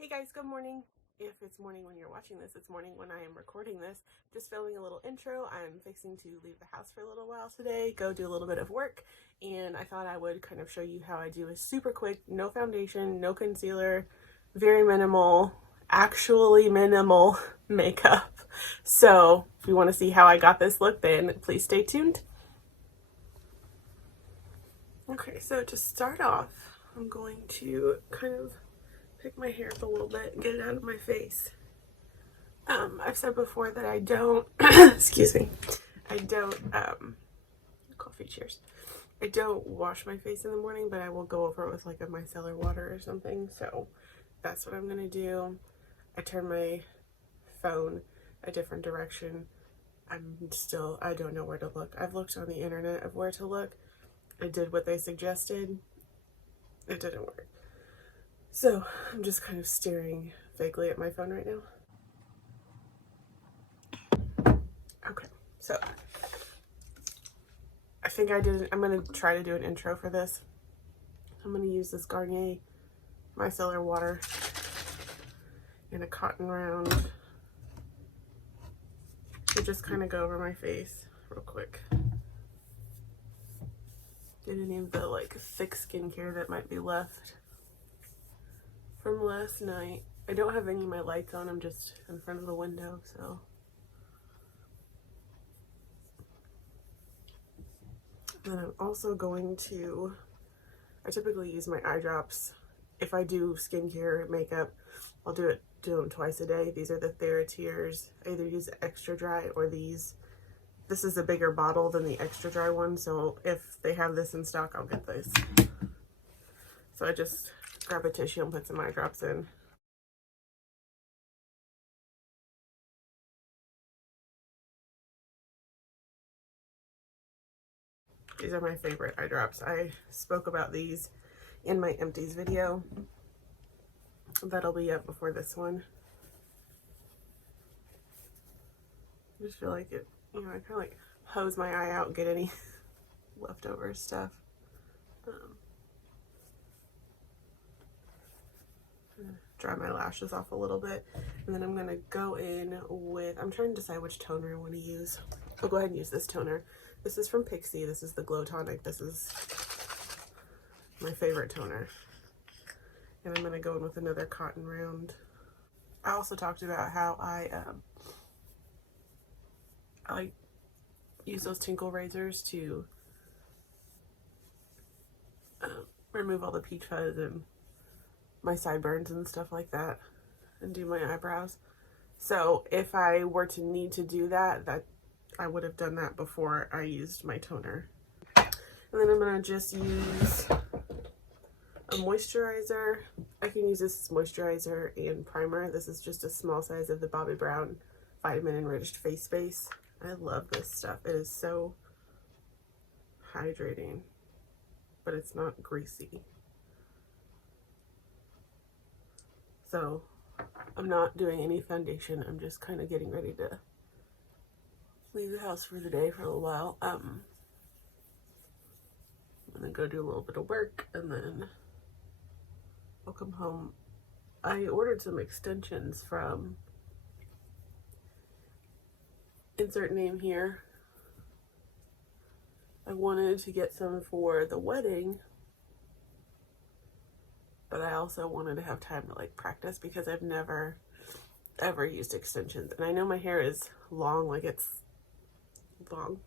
Hey guys, good morning. If it's morning when you're watching this, it's morning when I am recording this. Just filming a little intro. I'm fixing to leave the house for a little while today, go do a little bit of work, and I thought I would kind of show you how I do a super quick, no foundation, no concealer, very minimal, actually minimal makeup. So if you want to see how I got this look, then please stay tuned. Okay, so to start off, I'm going to kind of pick my hair up a little bit, get it out of my face. I've said before that I don't, excuse me, I don't, coffee, cheers. I don't wash my face in the morning, but I will go over it with like a micellar water or something. So that's what I'm going to do. I turn my phone a different direction. I don't know where to look. I've looked on the internet of where to look. I did what they suggested. It didn't work. So I'm just kind of staring vaguely at my phone right now. Okay, so I think I'm going to try to do an intro for this. I'm going to use this Garnier micellar water in a cotton round to just kind of go over my face real quick. Get any of the like thick skincare that might be left from last night. I don't have any of my lights on, I'm just in front of the window, so. Then I'm also going to, I typically use my eye drops. If I do skincare, makeup, I'll do them twice a day. These are the TheraTears. I either use extra dry or these. This is a bigger bottle than the extra dry one, so if they have this in stock, I'll get this. So I just grab a tissue and put some eye drops in. These are my favorite eye drops. I spoke about these in my empties video. That'll be up before this one. I just feel like it, I kind of like hose my eye out and get any leftover stuff. Dry my lashes off a little bit, and then I'm gonna go in with, I'm trying to decide which toner I want to use. I'll go ahead and use this toner. This is from Pixi. This is the Glow Tonic. This is my favorite toner. And I'm gonna go in with another cotton round. I also talked about how I use those tinkle razors to remove all the peach fuzz and my sideburns and stuff like that, and do my eyebrows. So if I were to need to do that, I would have done that before I used my toner. And then I'm gonna just use a moisturizer. I can use this moisturizer and primer. This is just a small size of the Bobbi Brown Vitamin Enriched Face Base. I love this stuff. It is so hydrating, but it's not greasy. So I'm not doing any foundation. I'm just kind of getting ready to leave the house for the day for a little while. I'm gonna go do a little bit of work and then I'll come home. I ordered some extensions from, insert name here. I wanted to get some for the wedding, but I also wanted to have time to like practice because I've never ever used extensions. And I know my hair is long, like it's long,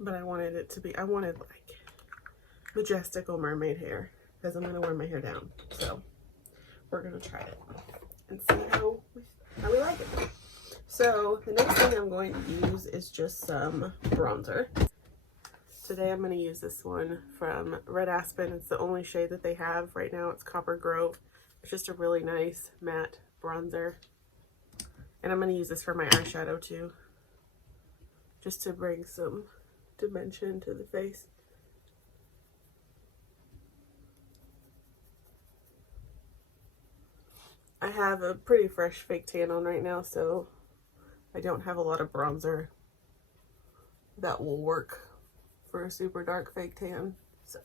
but I wanted it to be, I wanted like majestical mermaid hair because I'm gonna wear my hair down. So we're gonna try it and see how we like it. So the next thing I'm going to use is just some bronzer. Today I'm going to use this one from Red Aspen. It's the only shade that they have right now. It's Copper Grove. It's just a really nice matte bronzer. And I'm going to use this for my eyeshadow too, just to bring some dimension to the face. I have a pretty fresh fake tan on right now, so I don't have a lot of bronzer that will work for a super dark fake tan. So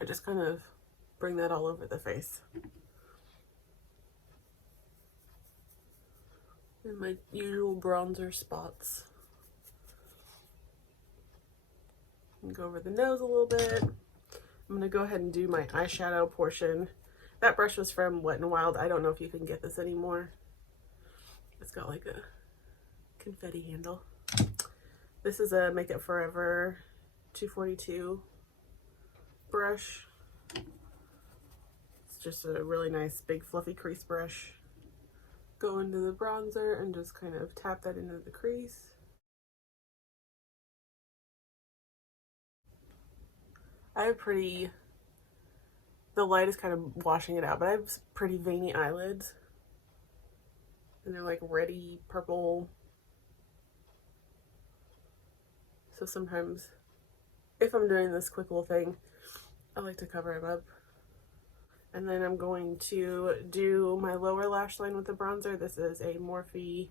I just kind of bring that all over the face. And my usual bronzer spots. And go over the nose a little bit. I'm going to go ahead and do my eyeshadow portion. That brush was from Wet n Wild. I don't know if you can get this anymore. It's got like a confetti handle. This is a Makeup Forever 242 brush. It's just a really nice big fluffy crease brush. Go into the bronzer and just kind of tap that into the crease. I have pretty, the light is kind of washing it out, but I have pretty veiny eyelids. And they're like reddy purple. So sometimes, if I'm doing this quick little thing, I like to cover them up. And then I'm going to do my lower lash line with the bronzer. This is a Morphe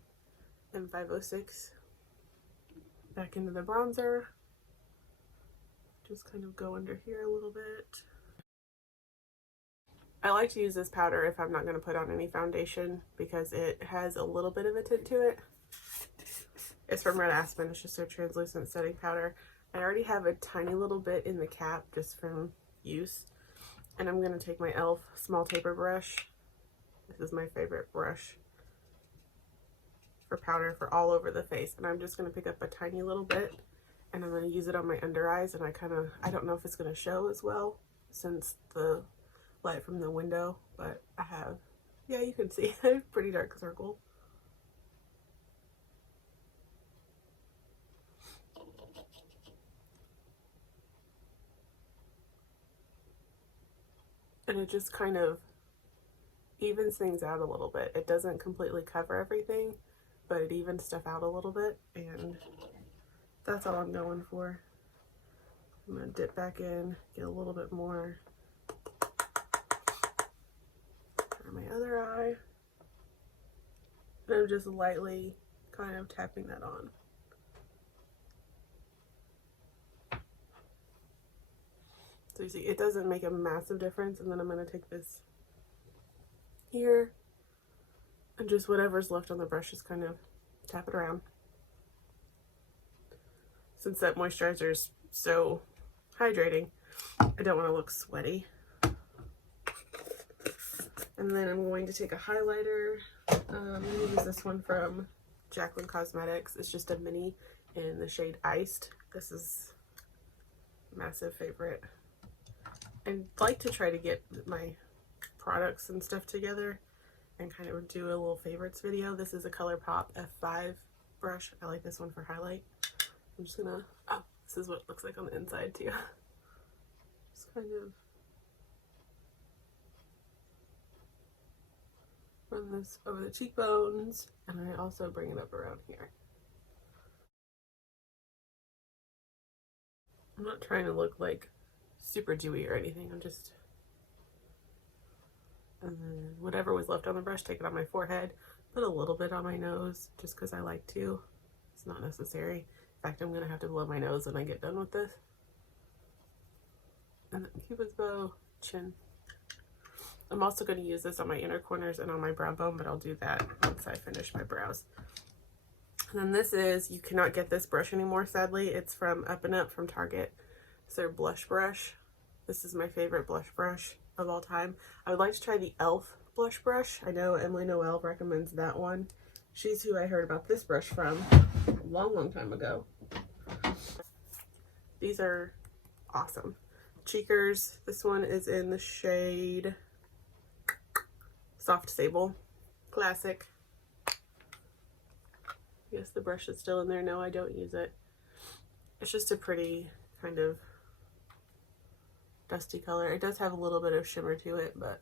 M506. Back into the bronzer. Just kind of go under here a little bit. I like to use this powder if I'm not going to put on any foundation because it has a little bit of a tint to it. It's from Red Aspen. It's just a translucent setting powder. I already have a tiny little bit in the cap just from use. And I'm going to take my e.l.f. small taper brush. This is my favorite brush for powder for all over the face. And I'm just going to pick up a tiny little bit and I'm going to use it on my under eyes. And I don't know if it's going to show as well since the light from the window, but I have, yeah, you can see a pretty dark circle. And it just kind of evens things out a little bit. It doesn't completely cover everything, but it evens stuff out a little bit, and that's all I'm going for. I'm going to dip back in, get a little bit more on my other eye. And I'm just lightly kind of tapping that on. So you see, it doesn't make a massive difference. And then I'm going to take this here and just whatever's left on the brush, just kind of tap it around. Since that moisturizer is so hydrating, I don't want to look sweaty. And then I'm going to take a highlighter. I'm going to use this one from Jaclyn Cosmetics. It's just a mini in the shade Iced. This is a massive favorite. I'd like to try to get my products and stuff together and kind of do a little favorites video. This is a ColourPop F5 brush. I like this one for highlight. I'm just gonna, oh, this is what it looks like on the inside too. Just kind of run this over the cheekbones, and I also bring it up around here. I'm not trying to look like super dewy or anything. I'm just, and then whatever was left on the brush, take it on my forehead, put a little bit on my nose just because I like to. It's not necessary. In fact, I'm gonna have to blow my nose when I get done with this. And then Cupid's bow, chin. I'm also going to use this on my inner corners and on my brow bone, but I'll do that once I finish my brows. And then this is, you cannot get this brush anymore, sadly. It's from Up and Up from Target. It's their blush brush. This is my favorite blush brush of all time. I would like to try the e.l.f. blush brush. I know Emily Noel recommends that one. She's who I heard about this brush from a long, long time ago. These are awesome. Cheekers. This one is in the shade Soft Sable. Classic. Yes, the brush is still in there. No, I don't use it. It's just a pretty kind of dusty color. It does have a little bit of shimmer to it, but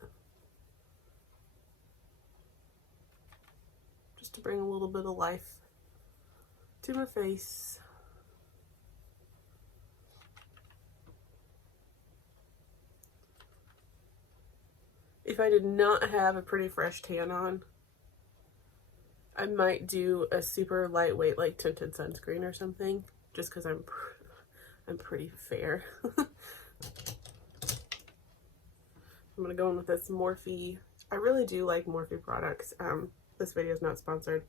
just to bring a little bit of life to my face. If I did not have a pretty fresh tan on, I might do a super lightweight like tinted sunscreen or something, just because I'm pretty fair. I'm going to go in with this Morphe. I really do like Morphe products. This video is not sponsored.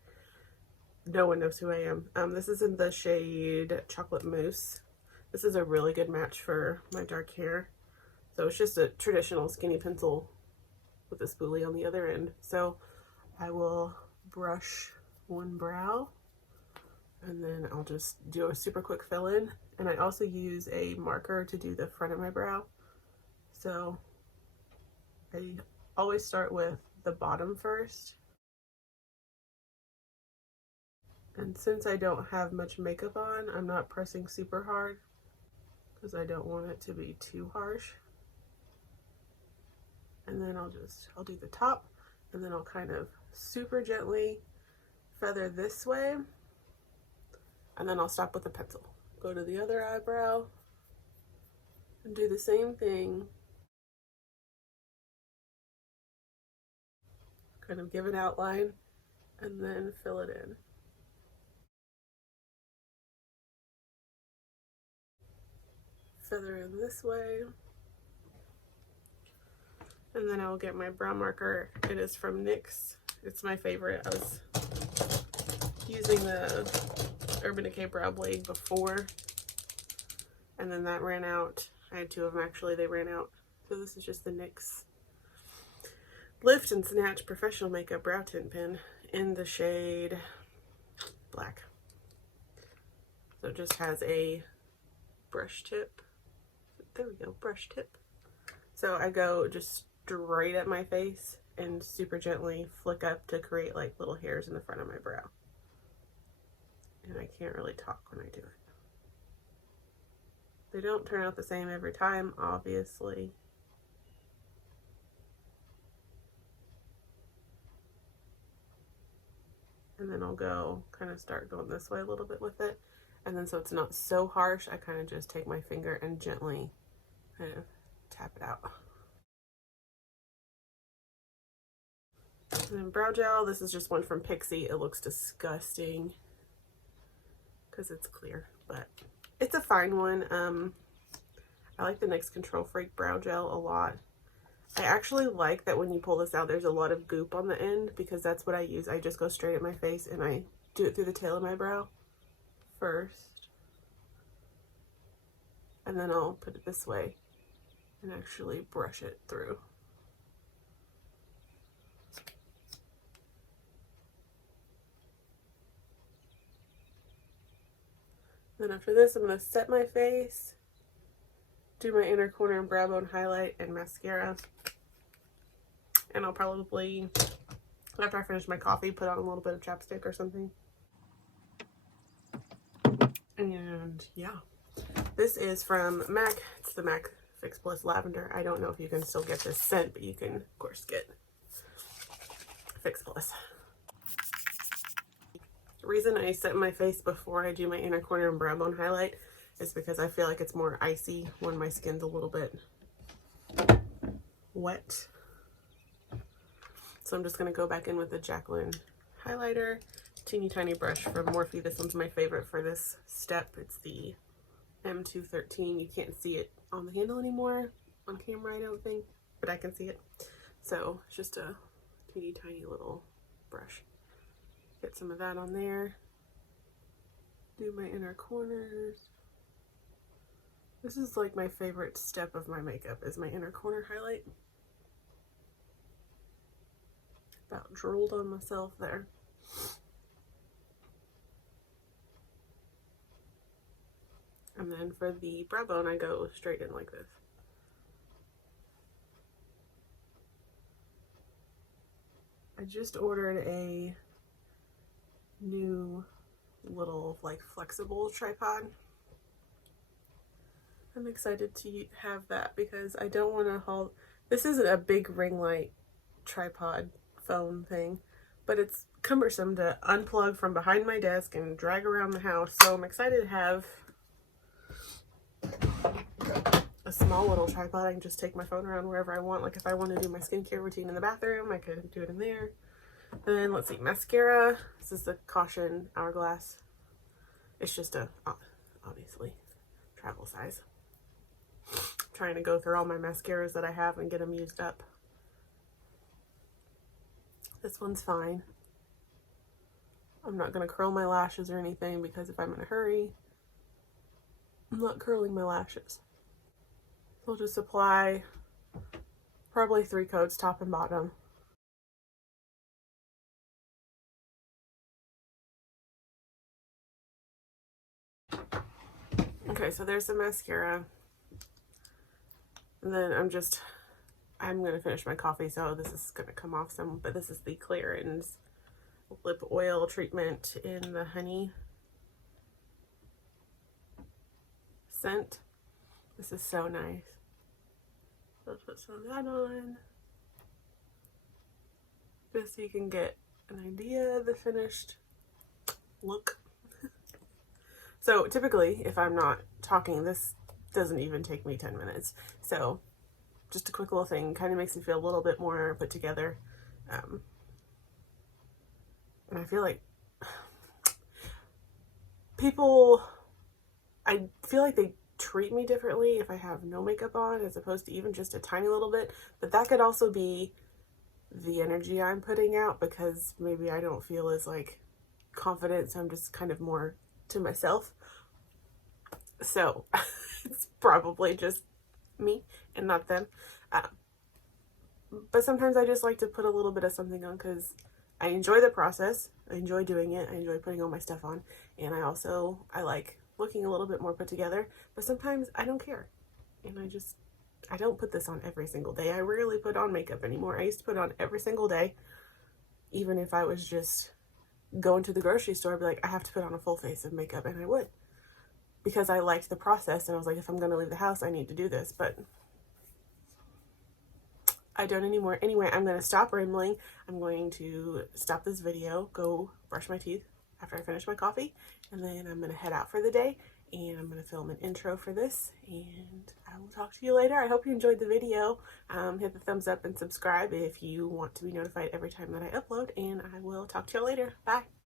No one knows who I am. This is in the shade Chocolate Mousse. This is a really good match for my dark hair. So it's just a traditional skinny pencil with a spoolie on the other end. So I will brush one brow and then I'll just do a super quick fill in. And I also use a marker to do the front of my brow. So I always start with the bottom first. And since I don't have much makeup on, I'm not pressing super hard because I don't want it to be too harsh. And then I'll do the top, and then I'll kind of super gently feather this way, and then I'll stop with the pencil. Go to the other eyebrow and do the same thing. Kind of give an outline and then fill it in. Feather in this way. And then I'll get my brow marker. It is from NYX. It's my favorite. I was using the Urban Decay Brow Blade before, and then that ran out. I had two of them actually. They ran out. So this is just the NYX Lift and Snatch Professional Makeup Brow Tint Pen in the shade Black. So it just has a brush tip. There we go, brush tip. So I go just straight at my face and super gently flick up to create like little hairs in the front of my brow. And I can't really talk when I do it. They don't turn out the same every time, obviously. And then I'll go kind of start going this way a little bit with it. And then so it's not so harsh, I kind of just take my finger and gently kind of tap it out. And then brow gel, this is just one from Pixie. It looks disgusting because it's clear, but it's a fine one. I like the NYX Control Freak brow gel a lot. I actually like that when you pull this out, there's a lot of goop on the end because that's what I use. I just go straight at my face and I do it through the tail of my brow first. And then I'll put it this way and actually brush it through. Then after this, I'm going to set my face, do my inner corner and brow bone highlight and mascara. And I'll probably, after I finish my coffee, put on a little bit of chapstick or something. And yeah, this is from MAC. It's the MAC Fix Plus Lavender. I don't know if you can still get this scent, but you can, of course, get Fix Plus. The reason I set my face before I do my inner corner and brow bone highlight is because I feel like it's more icy when my skin's a little bit wet. So I'm just going to go back in with the Jacqueline highlighter, teeny tiny brush from Morphe. This one's my favorite for this step. It's the M213. You can't see it on the handle anymore on camera, I don't think, but I can see it. So it's just a teeny tiny little brush. Get some of that on there. Do my inner corners. This is like my favorite step of my makeup is my inner corner highlight. About drooled on myself there. And then for the brow bone, I go straight in like this. I just ordered a new little like flexible tripod. I'm excited to have that because I don't want to haul. This isn't a big ring light tripod phone thing, but it's cumbersome to unplug from behind my desk and drag around the house. So I'm excited to have a small little tripod. I can just take my phone around wherever I want. Like if I want to do my skincare routine in the bathroom, I could do it in there. Then let's see, mascara. This is the Caution Hourglass. It's just a, obviously, travel size. trying to go through all my mascaras that I have and get them used up. This one's fine. I'm not going to curl my lashes or anything because if I'm in a hurry, I'm not curling my lashes. So I'll just apply probably 3 coats, top and bottom. Okay, so there's the mascara. And then I'm going to finish my coffee, so this is going to come off some, but this is the Clarins lip oil treatment in the honey scent. This is so nice. Let's put some of that on, just so you can get an idea of the finished look. So typically, if I'm not talking, this doesn't even take me 10 minutes. So just a quick little thing, kind of makes me feel a little bit more put together. And I feel like I feel like they treat me differently if I have no makeup on as opposed to even just a tiny little bit. But that could also be the energy I'm putting out, because maybe I don't feel as like confident, so I'm just kind of more to myself. So it's probably just me and not them. But sometimes I just like to put a little bit of something on because I enjoy the process. I enjoy doing it. I enjoy putting all my stuff on. And I like looking a little bit more put together. But sometimes I don't care. And I don't put this on every single day. I rarely put on makeup anymore. I used to put on every single day. Even if I was just going to the grocery store, I'd be like, I have to put on a full face of makeup. And I would. Because I liked the process. And I was like, if I'm going to leave the house, I need to do this. But I don't anymore. Anyway, I'm going to stop rambling. I'm going to stop this video, go brush my teeth after I finish my coffee, and then I'm going to head out for the day, and I'm going to film an intro for this, and I will talk to you later. I hope you enjoyed the video. Hit the thumbs up and subscribe if you want to be notified every time that I upload, and I will talk to you later. Bye.